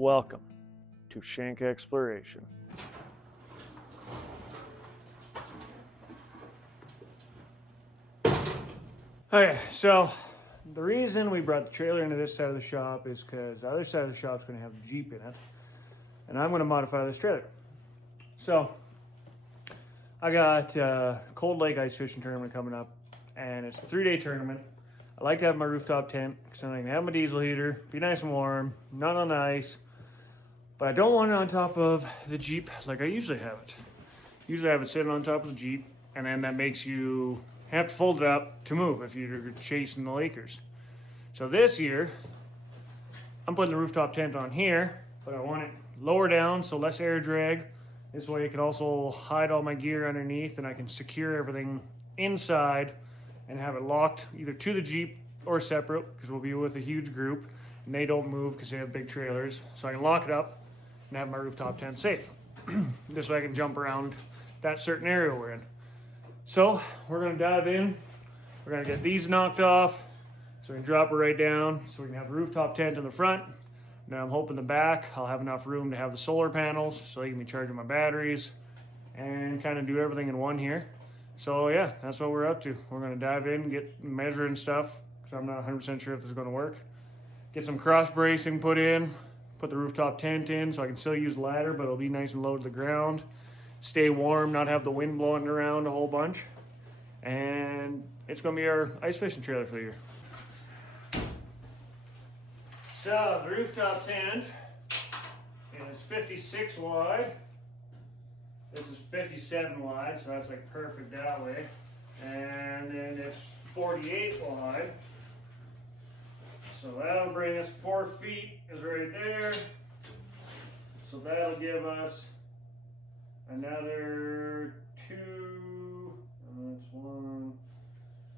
Welcome to Shank Exploration. Okay, so the reason we brought the trailer into this side of the shop is because the other side of the shop is going to have the Jeep in it, and I'm going to modify this trailer. So I got Cold Lake Ice Fishing Tournament coming up, and it's a 3-day tournament. I like to have my rooftop tent because then I can have my diesel heater, be nice and warm, not on the ice. But I don't want it on top of the Jeep like I usually have it. Usually I have it sitting on top of the Jeep, and then that makes you have to fold it up to move if you're chasing the Lakers. So this year, I'm putting the rooftop tent on here, but I want it lower down so less air drag. This way it can also hide all my gear underneath, and I can secure everything inside and have it locked either to the Jeep or separate, because we'll be with a huge group and they don't move because they have big trailers. So I can lock it up and have my rooftop tent safe. This way I can jump around that certain area we're in. So we're gonna dive in. We're gonna get these knocked off so we can drop it right down so we can have a rooftop tent in the front. Now I'm hoping the back I'll have enough room to have the solar panels so I can be charging my batteries and kind of do everything in one here. So yeah, that's what we're up to. We're gonna dive in, get measuring stuff, because I'm not 100% sure if this is gonna work. Get some cross bracing put in, put the rooftop tent in so I can still use the ladder, but it'll be nice and low to the ground. Stay warm, not have the wind blowing around a whole bunch. And it's gonna be our ice fishing trailer for the year. So the rooftop tent is 56 wide. This is 57 wide, so that's like perfect that way. And then it's 48 wide. So that'll bring us 4 feet is right there. So that'll give us another 2, that's 1.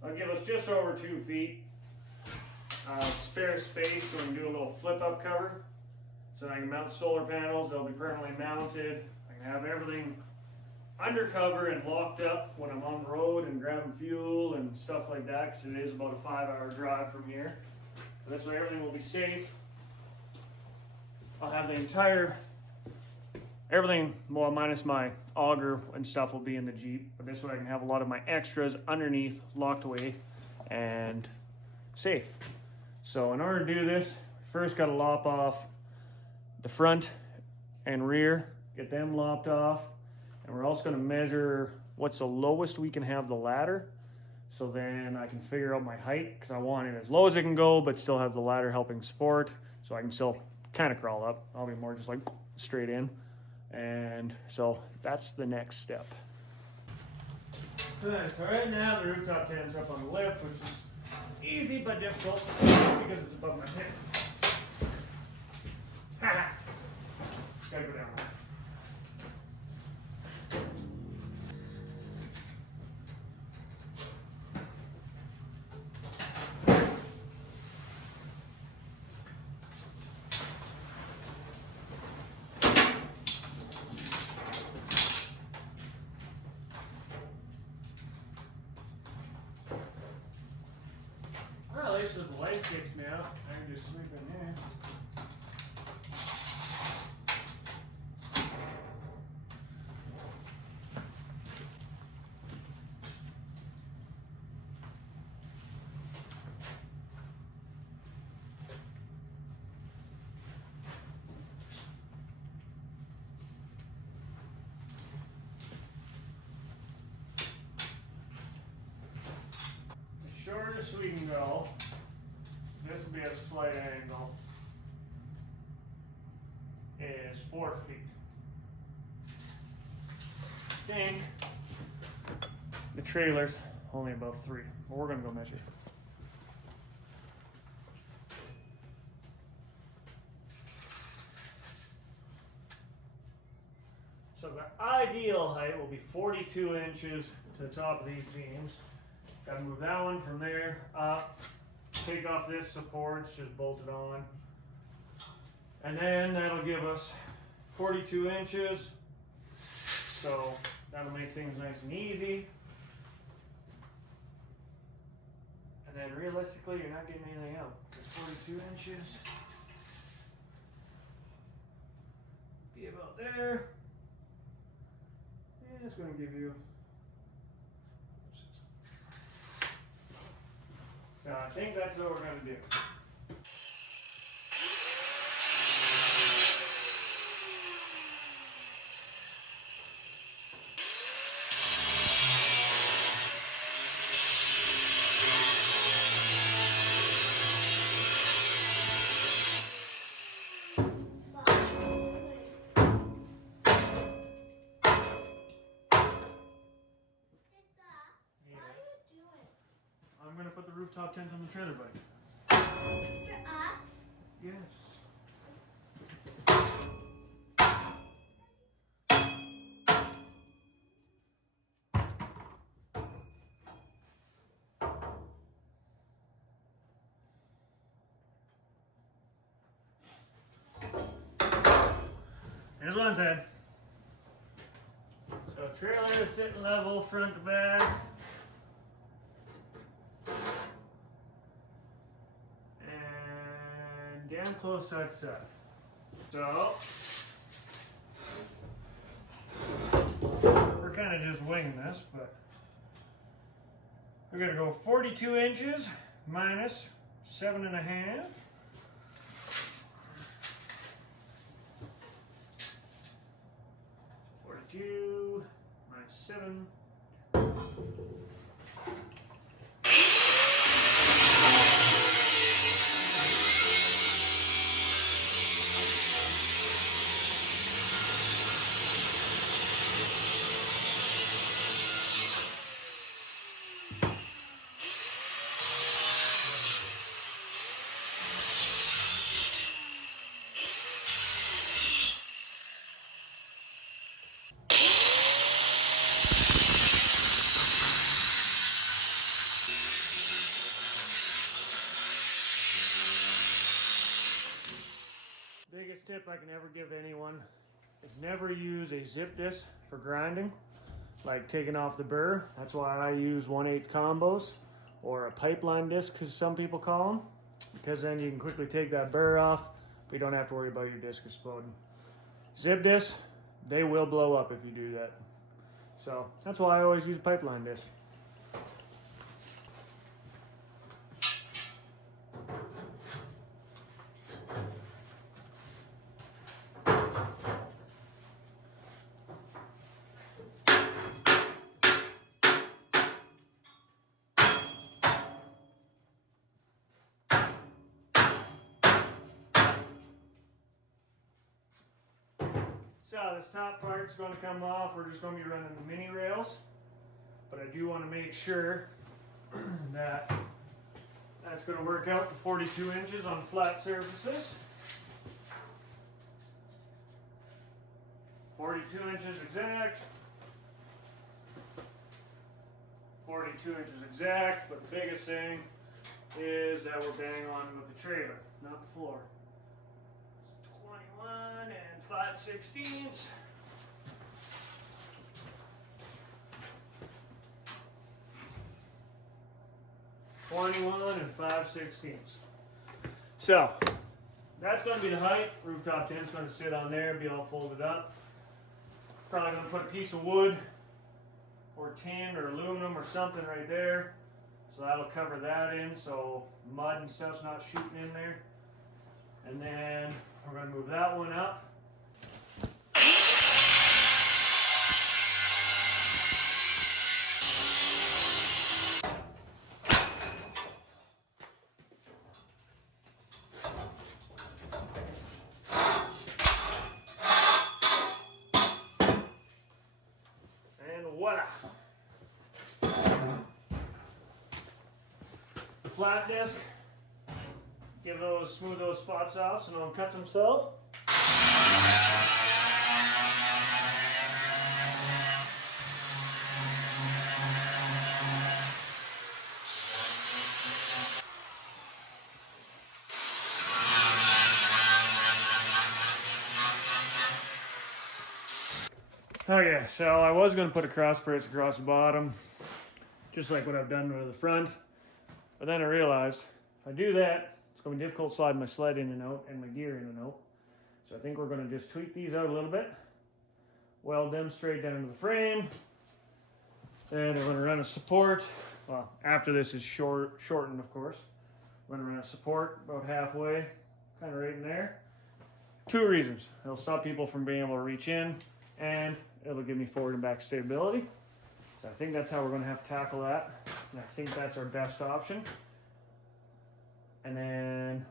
That'll give us just over 2 feet. Spare space so we can do a little flip up cover. So I can mount solar panels, they'll be permanently mounted. Have everything undercover and locked up when I'm on the road and grabbing fuel and stuff like that, because it is about a 5-hour drive from here. But this way everything will be safe. I'll have the entire, everything, well, minus my auger and stuff will be in the Jeep, but this way I can have a lot of my extras underneath, locked away and safe. So in order to do this, first got to lop off the front and rear, get them lopped off, and we're also going to measure what's the lowest we can have the ladder, so then I can figure out my height, because I want it as low as it can go but still have the ladder helping support, so I can still kind of crawl up. I'll be more just like straight in, and so that's the next step. Okay, so right now the rooftop tent's up on the lift, which is easy but difficult because it's above my head. Gotta go down. Well, at least if the light kicks me out, I can just sleep in here. Shortest we can go, this will be a slight angle, is 4 feet. I think the trailer's only about 3, but we're gonna go measure. So the ideal height will be 42 inches to the top of these beams. Got to move that one from there up, take off this support, it's just bolted on. And then that'll give us 42 inches. So that'll make things nice and easy. And then realistically, you're not getting anything out. It's 42 inches. about there. And it's going to give you. So I think that's what we're going to do. I'm going to put the rooftop tent on the trailer, buddy. For us? Yes. Here's one side. So trailer is sitting level front to back. And damn close side to side. So we're kind of just winging this, but we're gonna go 42 inches minus 7.5. 42 minus 7. Biggest tip I can ever give anyone is never use a zip disc for grinding, like taking off the burr. That's why I use 1/8 combos or a pipeline disc, as some people call them, because then you can quickly take that burr off, but you don't have to worry about your disc exploding. Zip discs, they will blow up if you do that. So that's why I always use a pipeline disc. So this top part's going to come off. We're just going to be running the mini rails, but I do want to make sure that that's going to work out to 42 inches on flat surfaces. 42 inches exact. 42 inches exact, but the biggest thing is that we're bang on with the trailer, not the floor. 21 and 5/16. and 5/16. So that's going to be the height. Rooftop tent's going to sit on there, be all folded up. Probably going to put a piece of wood or tin or aluminum or something right there, so that'll cover that in, so mud and stuff's not shooting in there. And then we're going to move that one up. And voila! The flat disc. Smooth those spots out so no one cuts himself. Okay, so I was going to put a cross brace across the bottom, just like what I've done to the front, but then I realized if I do that, it's going to be difficult sliding my sled in and out and my gear in and out. So I think we're going to just tweak these out a little bit weld them straight down into the frame. Then I'm going to run a support. Well, after this is shortened, of course. I'm going to run a support about halfway, kind of right in there. 2 reasons. It'll stop people from being able to reach in, and it'll give me forward and back stability. So I think that's how we're going to have to tackle that. And I think that's our best option. And then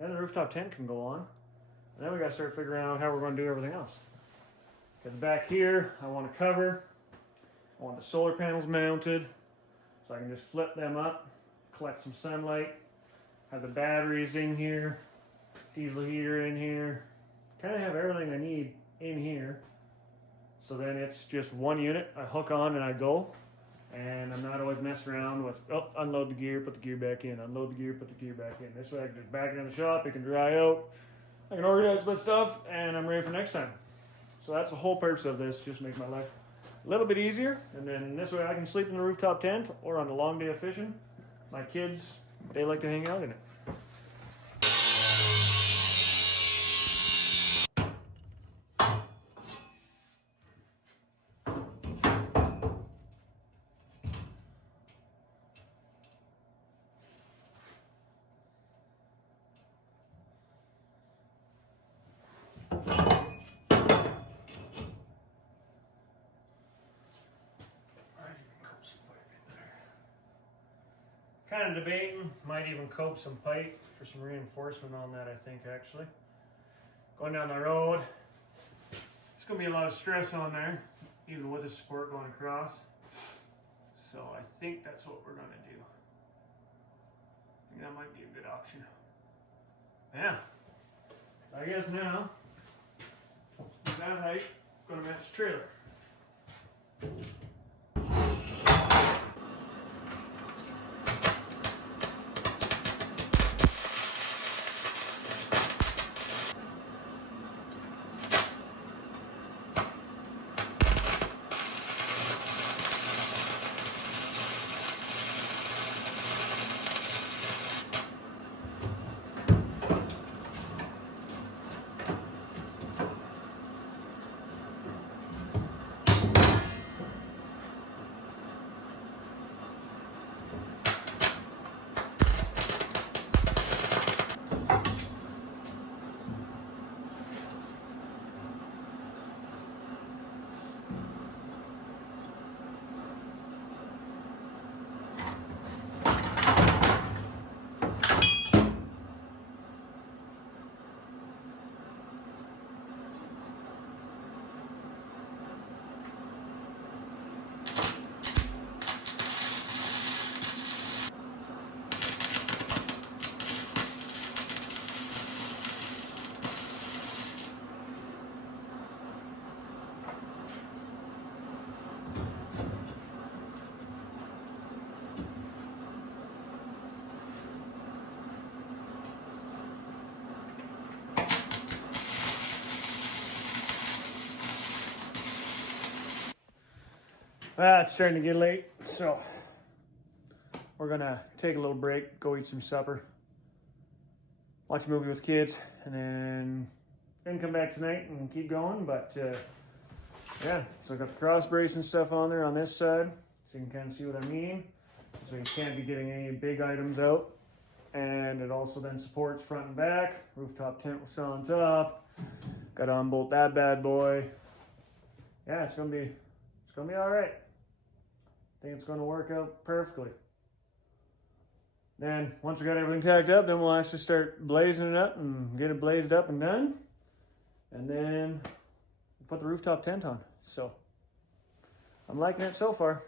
the rooftop tent can go on. And then we got to start figuring out how we're going to do everything else. Because back here, I want to cover. I want the solar panels mounted, so I can just flip them up, collect some sunlight, have the batteries in here, diesel heater in here, kind of have everything I need in here. So then it's just one unit, I hook on and I go, and I'm not always messing around with, oh, unload the gear, put the gear back in, unload the gear, put the gear back in. This way I can just back it in the shop, it can dry out, I can organize my stuff, and I'm ready for next time. So that's the whole purpose of this, just make my life a little bit easier, and then this way I can sleep in the rooftop tent or on a long day of fishing. My kids, they like to hang out in it. Kind of debating, might even cope some pipe for some reinforcement on that, I think, actually. Going down the road, it's going to be a lot of stress on there, even with the support going across. So I think that's what we're going to do. I think that might be a good option. Yeah. I guess now, that height, going to match the trailer. It's starting to get late, so we're gonna take a little break, go eat some supper, watch a movie with the kids, and then come back tonight and keep going. But yeah, so I got the cross brace and stuff on there on this side, so you can kind of see what I mean. So you can't be getting any big items out, and it also then supports front and back. Rooftop tent was on top. Got to unbolt that bad boy. Yeah, it's gonna be all right. I think it's going to work out perfectly. Then once we got everything tacked up, then we'll actually start blazing it up and get it blazed up and done. And then put the rooftop tent on. So I'm liking it so far.